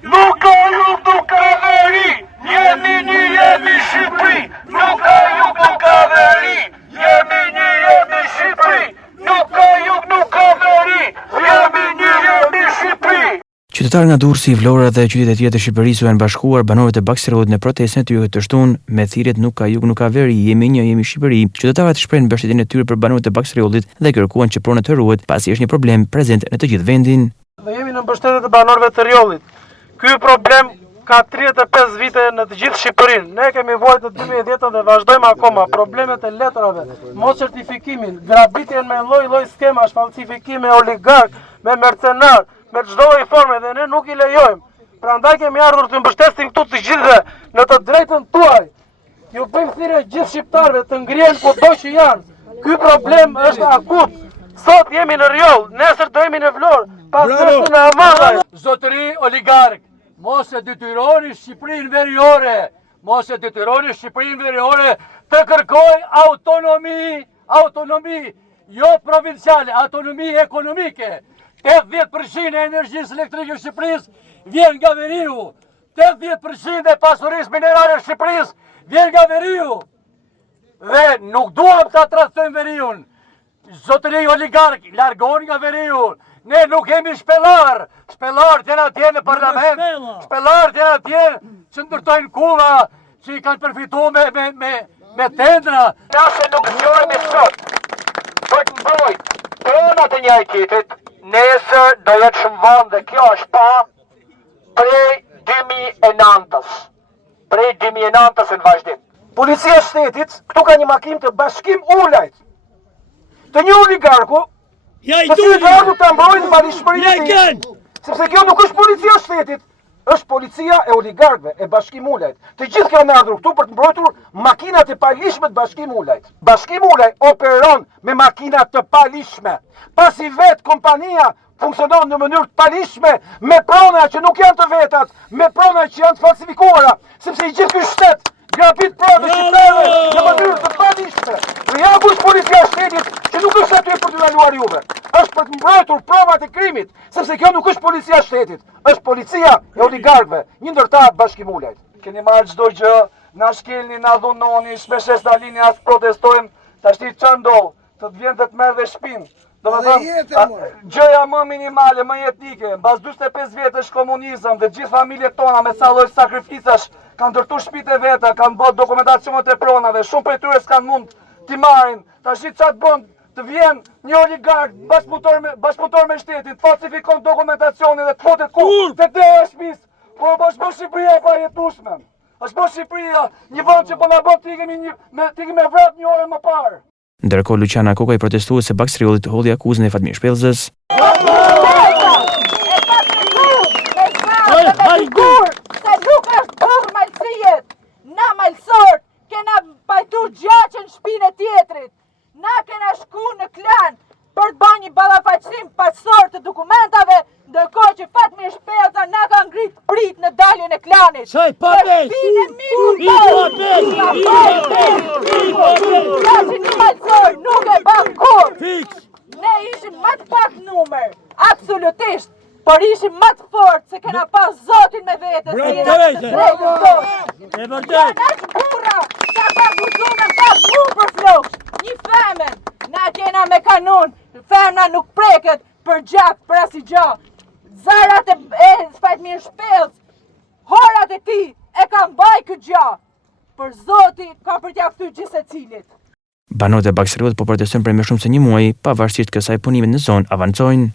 Nuk ka jug, nuk ka veri, jemi një, jemi Shqipëri. Nuk ka jug, nuk ka veri, jemi një, jemi Shqipëri. Nuk ka jug, nuk ka veri, jemi një, jemi Shqipëri. Qytetarë nga Durrësi, Vlora dhe qytetet tjetër të Shqipërisë janë bashkuar banorët e Bakësirut në protestën e tyre të shtunë me thirrjet nuk ka jug, nuk ka veri, jemi një, jemi Shqipëri. Qytetarët shprehin mbështetjen e tyre për banorët e Bakësirut dhe kërkuan që prona të ruhet pasi është një problem prezent në të gjithë vendin. Dhe jemi në mbështetje të banorëve të Rjollit. Ky problem ka 35 vite në të gjithë Shqipërinë. Ne kemi vuajtur në 2010 dhe vazhdojmë akoma. Problemet e letrave, mos certifikimin, grabitjen me lloj-lloj skemash, falsifikime oligark, me mercenar, me çdo lloj forme dhe ne nuk i lejojmë. Prandaj kemi ardhur të mbështesim këtu të gjithëve në të drejtën tuaj. Ju bëjmë thirrje gjithë shqiptarëve të ngrihen kudo që janë. Ky problem është akut. Sot jemi në Rjoll, nesër do jemi në Vlorë, pastaj në Amallaj. Zotëri oligark, mos e detyroni Shqipërinë veriore, mos e detyroni Shqipërinë veriore të kërkoj autonomi, jo provinciale, autonomi ekonomike. 80% e energjisë elektrike Shqipërisë vjen nga veriu. 80% e pasurisë minerale Shqipërisë vjen nga veriu. Dhe nuk duam ta trajtojmë veriun. Zotëri oligark, largoni nga veriu. Ne nuk jemi shpellar. Shpellarët janë atje në parlament. Shpellarët janë atje që ndërtojnë kuva, që i kanë përfituar me tendra. Nëse nuk zgjohemi sot për të mbrojtur pronat e njëri tjetrit, nesër do jetë shumë vonë dhe kjo është pa prej 2009-s. Prej 2009-s në vazhdim. Policia e shtetit, këtu ka një makinë të Bashkim Ulajt. Të një oligarku, të cilët ardhur ta mbrojnë padishmërinë. Sepse kjo nuk është policia e shtetit, është policia e oligarkëve, e Bashkim Ulajt. Të gjithë kanë ardhur këtu për të mbrojtur makinat e palishme të Bashkim Ulajt. Bashkim Ulajt operon me makina të palishme, pasi vetë kompania funksionon në mënyrë të palishme, me prona që nuk janë të vetat, me prona që janë të falsifikuara, sepse i gjithë ky shtet grabit prona të shqiptarëve në mënyrë të palishme. Dhe ja ku është policia e shtetit që nuk është aty për të ndaluar juve. Është për të mbrojtur provat e krimit, sepse kjo nuk është policia e shtetit, është policia e oligarkëve, një ndërta Bashkim Ulajt. Keni marrë çdo gjë, na shkelni, na dhunoni, shpeshes na lini as protestojmë, tashti ç'a ndodh, të vjen të merr dhe shtëpinë. Domethënë, gjëja më minimale, më jetike, mbas 45 vjetësh komunizëm dhe gjithë familjet tona me sa lloj sakrificash kanë ndërtuar shtëpitë e veta, kanë bërë dokumentacionet e pronave, shumë prej tyre s'kan mund t'i marrin. Tash ç'a të bën? Të vjen një oligark bashkëpunëtor me shtetin, të falsifikon dokumentacionin dhe të futet ku? Te dera e shtëpisë. Po është Shqipëria e pajetueshme. Është bërë Shqipëria një vend që po na bën të ikemi me vrat një orë më parë. Ndërkohë Luciana Kokaj protestuese Bakësirullit holli akuzën e Fatmir Shpellzës. Se nuk është burr malësijet. Na malësor kena pajtu gjaqën shpinë e tjetrit. Na kena shku në klan për të bërë një ballafaqësim pasor të dokumentave, ndërkohë që Fatmir Shpellza na ka ngrit prit në daljen e klanit. Çaj pa besh. Nuk e bën kurrë. Ne ishim më të pak numër, absolutisht, por ishim më të fortë se kena pas Zotin me vete. E vërtet. Na burra, sa ka guzona ka burr për floksh. Një femën, na kena me kanun, femna nuk preket për gjak, për asgjë. Zarat e Fatmir Shpellz, horat e tij e kanë mbaj këtë gjë. Për Zoti ka për t'ia kthyr gjithë secilit. Banorët e Bakësirut po protestojnë për më shumë se një muaj, pavarësisht kësaj punimet në zonë avancojnë.